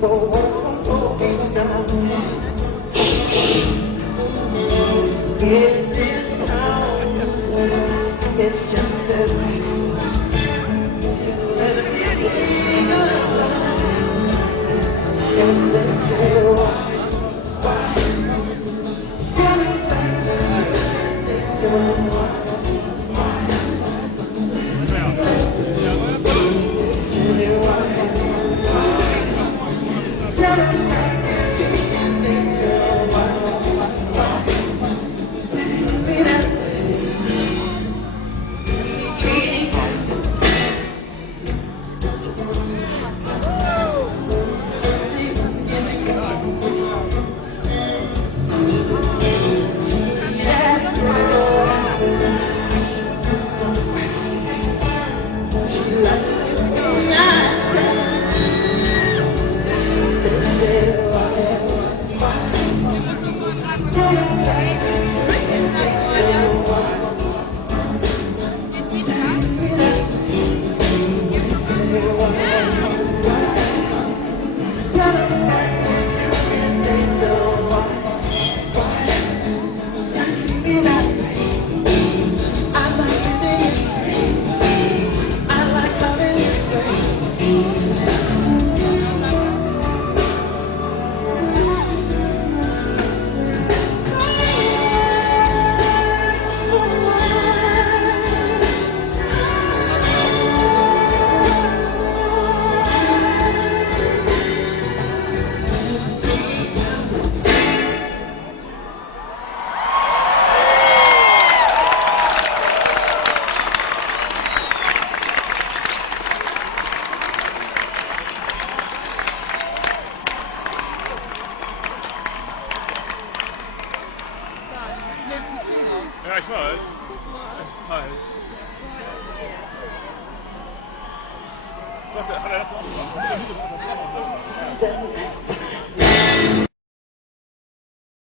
for what's on your beach now. In this town, it's just that you let it be and they say why getting back Ja, ich weiß. Ich weiß. Hat er das auch gemacht?